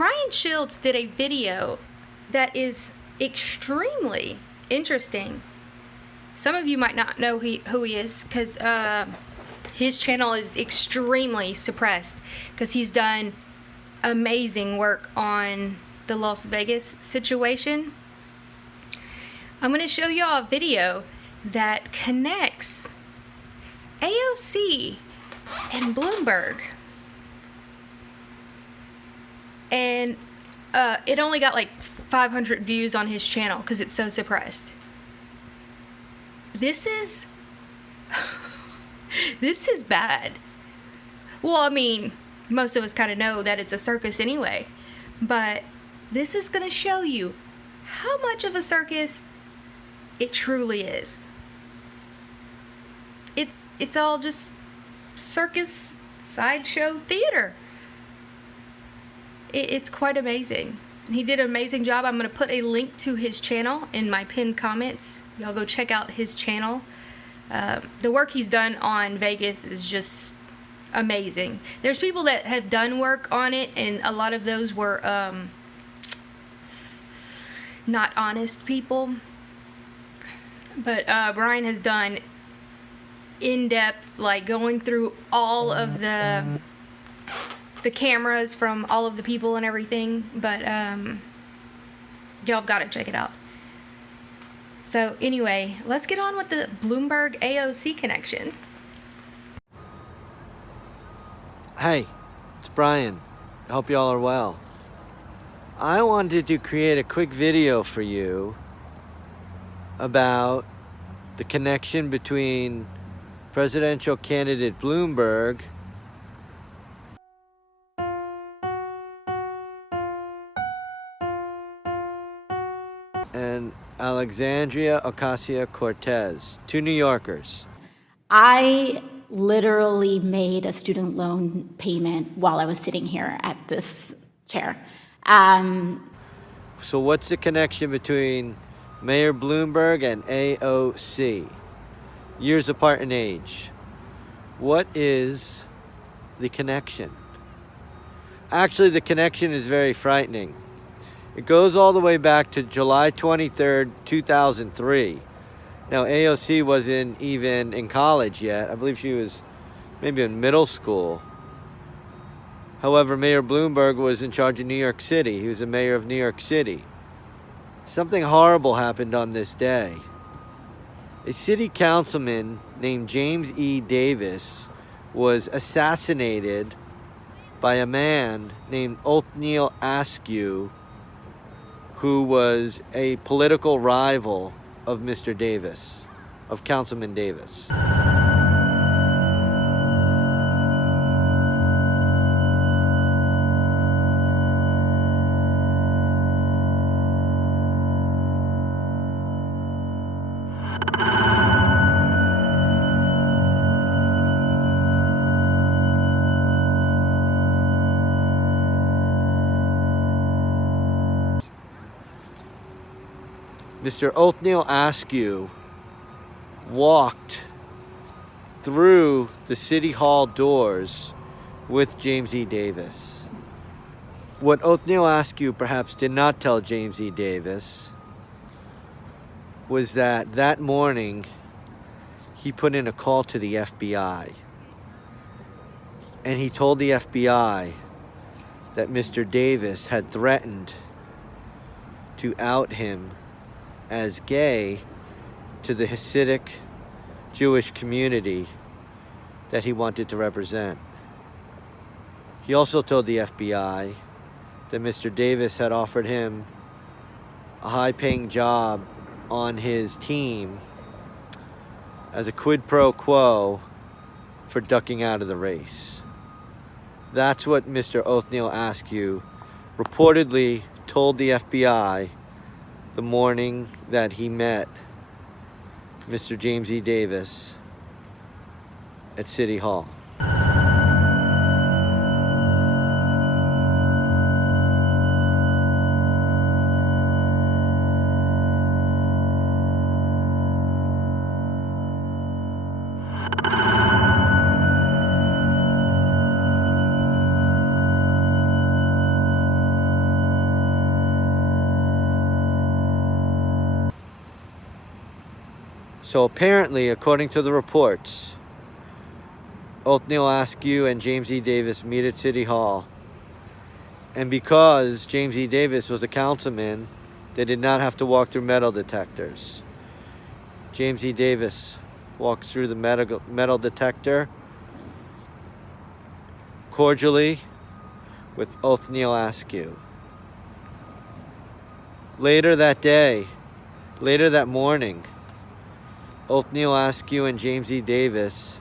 Brian Shields did a video that is extremely interesting. Some of you might not know who he is, because his channel is extremely suppressed, because he's done amazing work on the Las Vegas situation. I'm going to show y'all a video that connects AOC and Bloomberg. And it only got like 500 views on his channel because it's so suppressed. This is this is bad. Well, I mean, most of us kind of know that it's a circus anyway, but this is going to show you how much of a circus it truly is. It's all just circus sideshow theater. It's quite amazing. He did an amazing job. I'm going to put a link to his channel in my pinned comments. Y'all go check out his channel. The work he's done on Vegas is just amazing. There's people that have done work on it, and a lot of those were not honest people. But Brian has done in-depth, like going through all of the cameras from all of the people and everything. But y'all got to check it out. So anyway, let's get on with the Bloomberg AOC connection. Hey, it's Brian. I hope y'all are well. I wanted to create a quick video for you about the connection between presidential candidate Bloomberg and Alexandria Ocasio-Cortez, two New Yorkers. I literally made a student loan payment while I was sitting here at this chair. So what's the connection between Mayor Bloomberg and AOC? Years apart in age. What is the connection? Actually, the connection is very frightening. It goes all the way back to July 23rd, 2003. Now, AOC wasn't even in college yet. I believe she was maybe in middle school. However, Mayor Bloomberg was in charge of New York City. He was the mayor of New York City. Something horrible happened on this day. A city councilman named James E. Davis was assassinated by a man named Othniel Askew, who was a political rival of Mr. Davis, of Councilman Davis. Mr. Othniel Askew walked through the City Hall doors with James E. Davis. What Othniel Askew perhaps did not tell James E. Davis was that that morning he put in a call to the FBI. And he told the FBI that Mr. Davis had threatened to out him as gay to the Hasidic Jewish community that he wanted to represent. He also told the FBI that Mr. Davis had offered him a high-paying job on his team as a quid pro quo for ducking out of the race. That's what Mr. Othniel Askew reportedly told the FBI the morning that he met Mr. James E. Davis at City Hall. So apparently, according to the reports, Othniel Askew and James E. Davis meet at City Hall. And because James E. Davis was a councilman, they did not have to walk through metal detectors. James E. Davis walks through the metal detector cordially with Othniel Askew. Later that morning, Othniel Askew and James E. Davis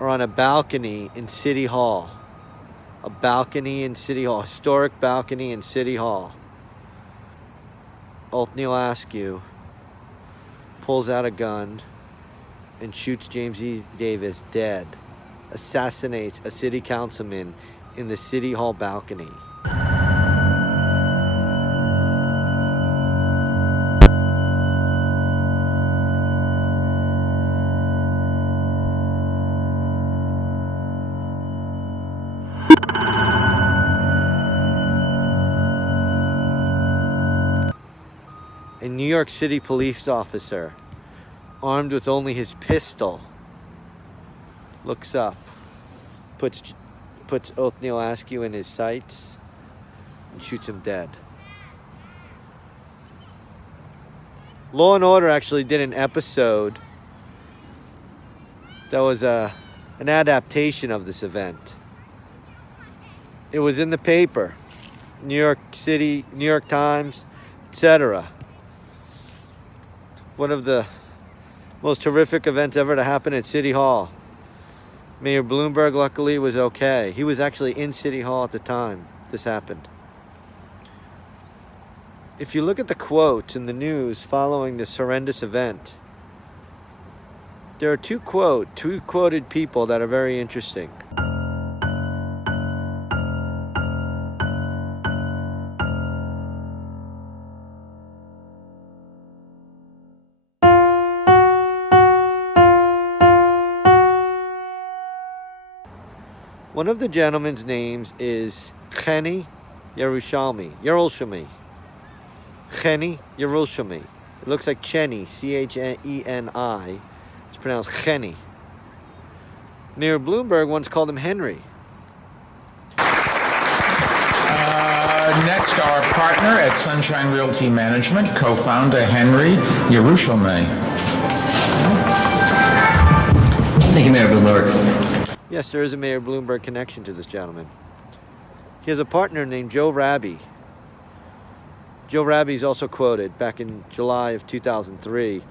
are on a balcony in City Hall. A balcony in City Hall, historic balcony in City Hall. Othniel Askew pulls out a gun and shoots James E. Davis dead. Assassinates a city councilman in the City Hall balcony. A New York City police officer, armed with only his pistol, looks up, puts Othniel Askew in his sights, and shoots him dead. Law and Order actually did an episode that was an adaptation of this event. It was in the paper, New York City, New York Times, etc. One of the most horrific events ever to happen at City Hall. Mayor Bloomberg, luckily, was okay. He was actually in City Hall at the time this happened. If you look at the quotes in the news following this horrendous event, there are two quoted people that are very interesting. One of the gentlemen's names is Cheni Yerushalmi. Cheni Yerushalmi. It looks like Cheni, C-H-E-N-I. It's pronounced Cheni. Mayor Bloomberg once called him Henry. Next, our partner at Sunshine Realty Management, co-founder Henry Yerushalmi. Thank you, Mayor Bloomberg. Yes, there is a Mayor Bloomberg connection to this gentleman. He has a partner named Joe Raby. Joe Raby is also quoted back in July of 2003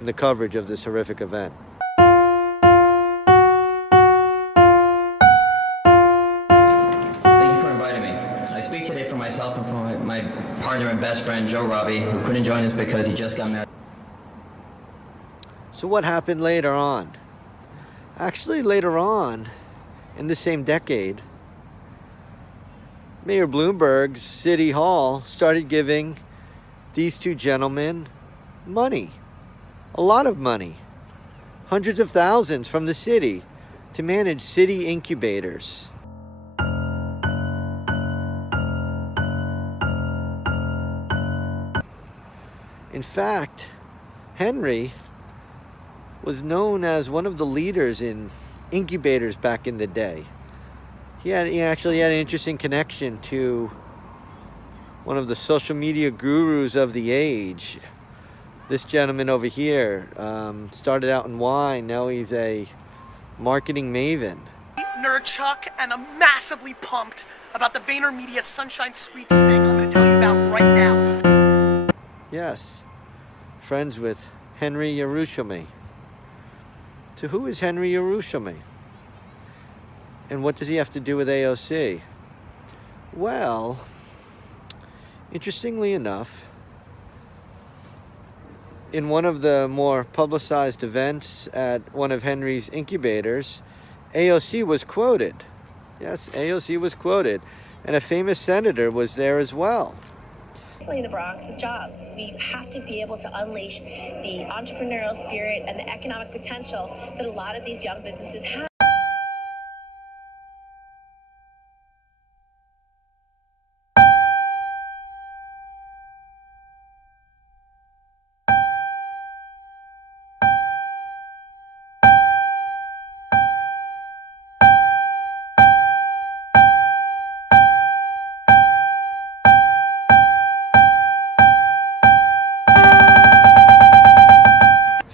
in the coverage of this horrific event. Thank you for inviting me. I speak today for myself and for my partner and best friend, Joe Raby, who couldn't join us because he just got married. So what happened later on? Actually, later on, in the same decade, Mayor Bloomberg's City Hall started giving these two gentlemen money. A lot of money. Hundreds of thousands from the city to manage city incubators. In fact, Henry was known as one of the leaders in incubators back in the day. He actually had an interesting connection to one of the social media gurus of the age. This gentleman over here started out in wine. Now he's a marketing maven. Nerd Chuck, and I'm massively pumped about the VaynerMedia Sunshine Suites thing I'm going to tell you about right now. Yes, friends with Henry Yerushalmi. So who is Henry Yerushalmi? And what does he have to do with AOC? Well, interestingly enough, in one of the more publicized events at one of Henry's incubators, AOC was quoted. Yes, AOC was quoted. And a famous senator was there as well. In the Bronx is jobs. We have to be able to unleash the entrepreneurial spirit and the economic potential that a lot of these young businesses have.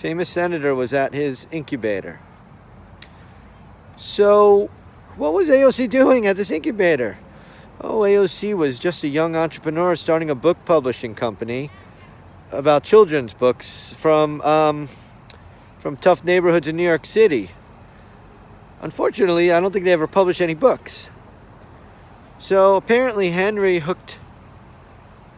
Famous senator was at his incubator. So, what was AOC doing at this incubator? Oh, AOC was just a young entrepreneur starting a book publishing company about children's books from tough neighborhoods in New York City. Unfortunately, I don't think they ever published any books. So apparently Henry hooked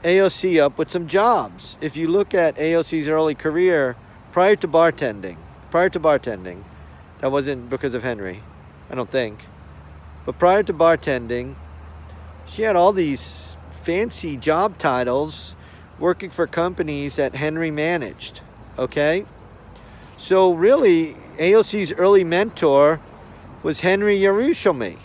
AOC up with some jobs. If you look at AOC's early career prior to bartending, that wasn't because of Henry, I don't think. But prior to bartending, she had all these fancy job titles working for companies that Henry managed, okay? So really, AOC's early mentor was Henry Yerushalmi.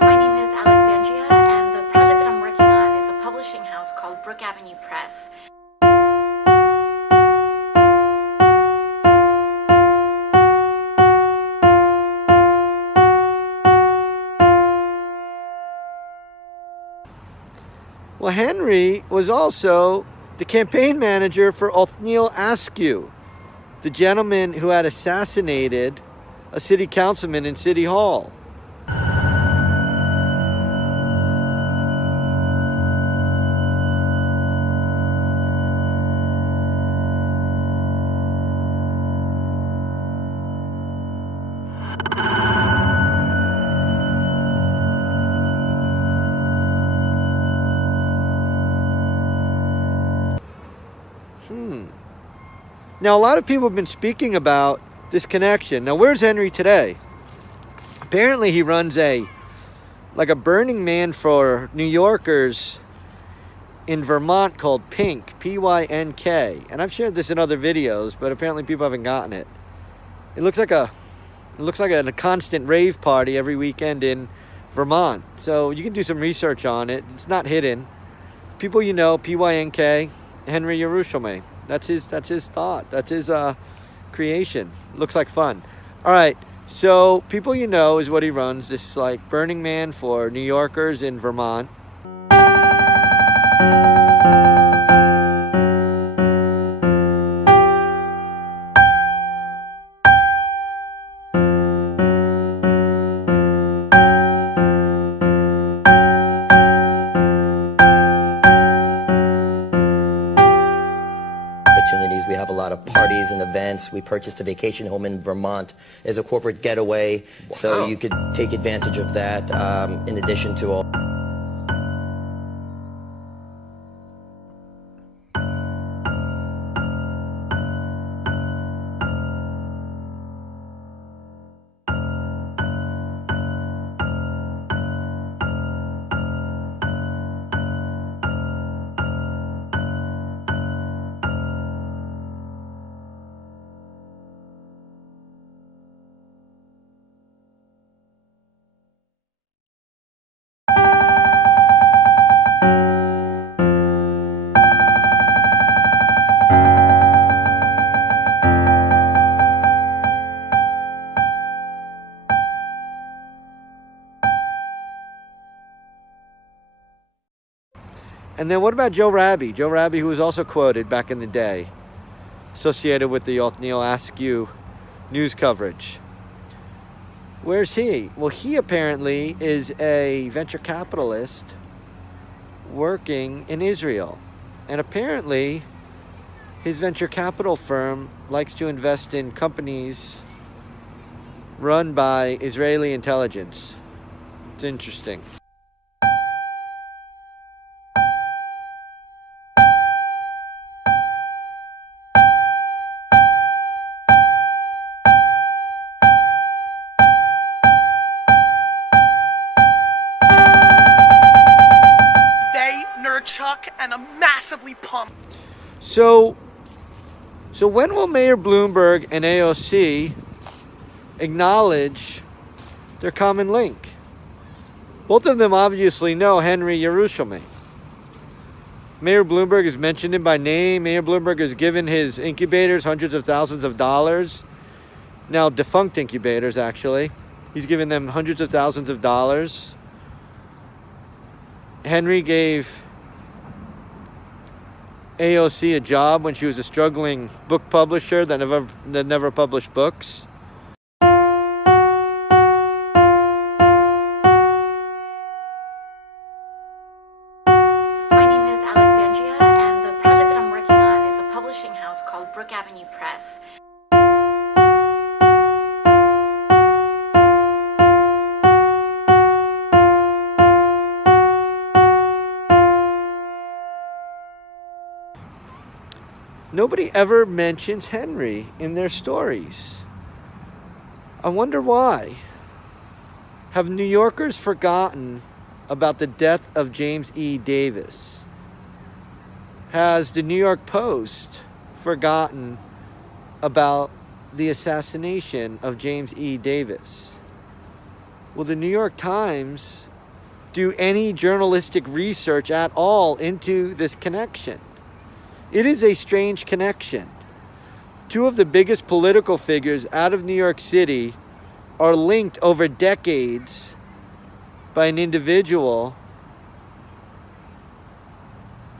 My name is Alexandria, and the project that I'm working on is a publishing house called Brook Avenue Press. Well, Henry was also the campaign manager for Othniel Askew, the gentleman who had assassinated a city councilman in City Hall. Now, a lot of people have been speaking about this connection. Now, where's Henry today? Apparently, he runs a Burning Man for New Yorkers in Vermont called Pink, P-Y-N-K. And I've shared this in other videos, but apparently people haven't gotten it. It looks like a constant rave party every weekend in Vermont. So you can do some research on it. It's not hidden. People you know, P-Y-N-K, Henry Yerushalmi. That's his thought. That's his creation. Looks like fun. All right. So people you know is what he runs. This Burning Man for New Yorkers in Vermont. We have a lot of parties and events. We purchased a vacation home in Vermont as a corporate getaway, so you could take advantage of that in addition to all. And then what about Joe Rabi? Joe Rabi, who was also quoted back in the day, associated with the Othniel Askew news coverage. Where's he? Well, he apparently is a venture capitalist working in Israel. And apparently his venture capital firm likes to invest in companies run by Israeli intelligence. It's interesting. Chuck and I'm massively pumped. So when will Mayor Bloomberg and AOC acknowledge their common link? Both of them obviously know Henry Yerushalmi. Mayor Bloomberg has mentioned him by name. Mayor Bloomberg has given his incubators hundreds of thousands of dollars. now defunct incubators, actually. He's given them hundreds of thousands of dollars. Henry gave AOC a job when she was a struggling book publisher that never published books. My name is Alexandria, and the project that I'm working on is a publishing house called Brook Avenue Press. Nobody ever mentions Henry in their stories. I wonder why. Have New Yorkers forgotten about the death of James E. Davis? Has the New York Post forgotten about the assassination of James E. Davis? Will the New York Times do any journalistic research at all into this connection? It is a strange connection. Two of the biggest political figures out of New York City are linked over decades by an individual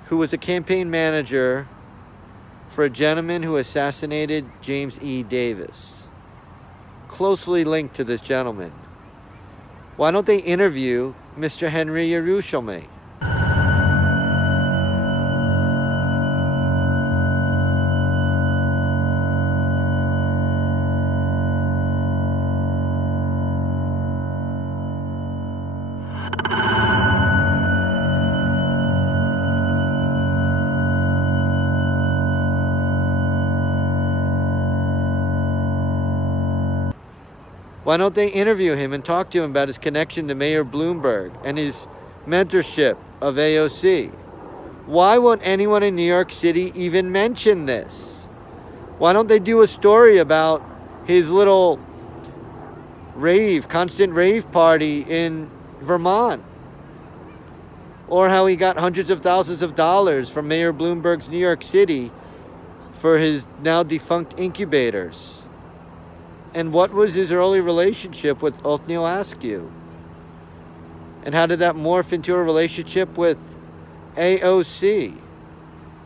who was a campaign manager for a gentleman who assassinated James E. Davis. Closely linked to this gentleman. Why don't they interview Mr. Henry Yerushalmi? Why don't they interview him and talk to him about his connection to Mayor Bloomberg and his mentorship of AOC? Why won't anyone in New York City even mention this? Why don't they do a story about his little constant rave party in Vermont? Or how he got hundreds of thousands of dollars from Mayor Bloomberg's New York City for his now defunct incubators? And what was his early relationship with Othniel Askew? And how did that morph into a relationship with AOC?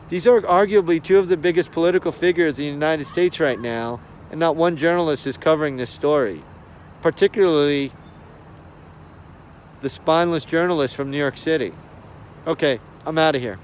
These are arguably two of the biggest political figures in the United States right now, and not one journalist is covering this story. Particularly the spineless journalist from New York City. Okay, I'm out of here.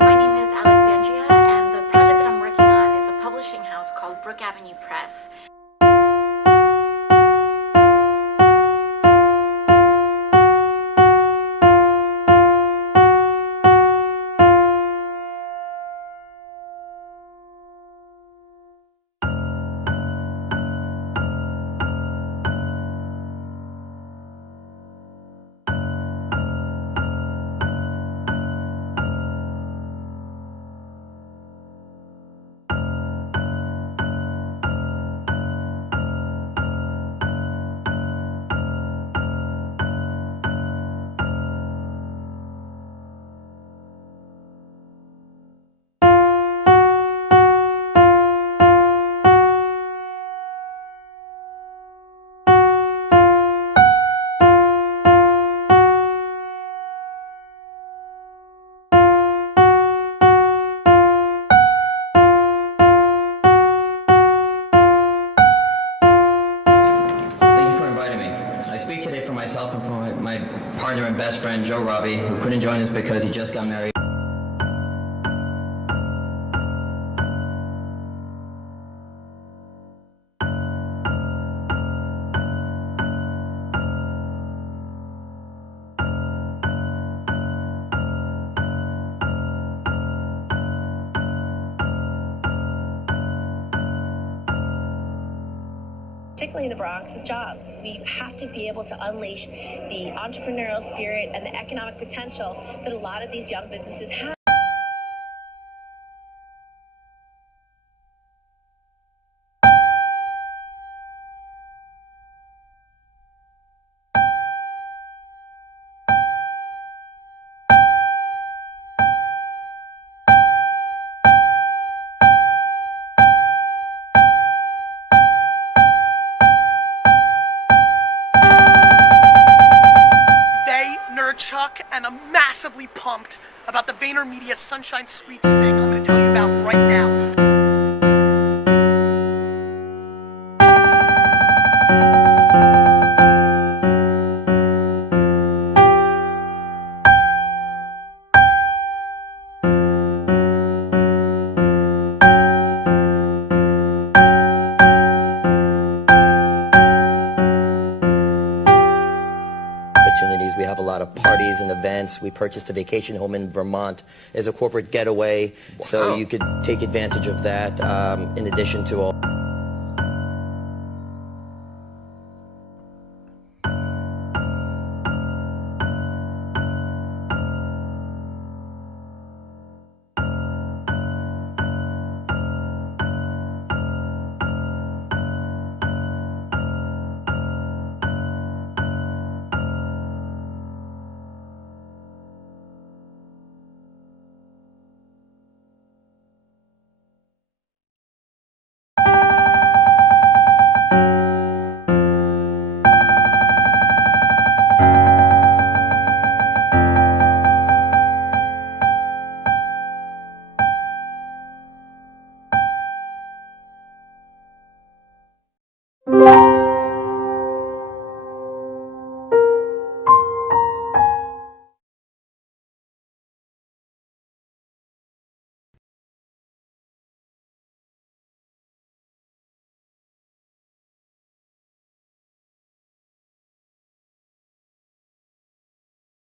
My name is Alexandria, and the project that I'm working on is a publishing house called Brook Avenue Press. Thank you for inviting me. I speak today for myself and for my partner and best friend, Joe Robbie, who couldn't join us because he just got married. Particularly in the Bronx, is jobs. We have to be able to unleash the entrepreneurial spirit and the economic potential that a lot of these young businesses have. talk and I'm massively pumped about the VaynerMedia Sunshine Suites thing I'm going to tell you about right now. Opportunities. We have a lot of parties and events. We purchased a vacation home in Vermont as a corporate getaway, so you could take advantage of that in addition to all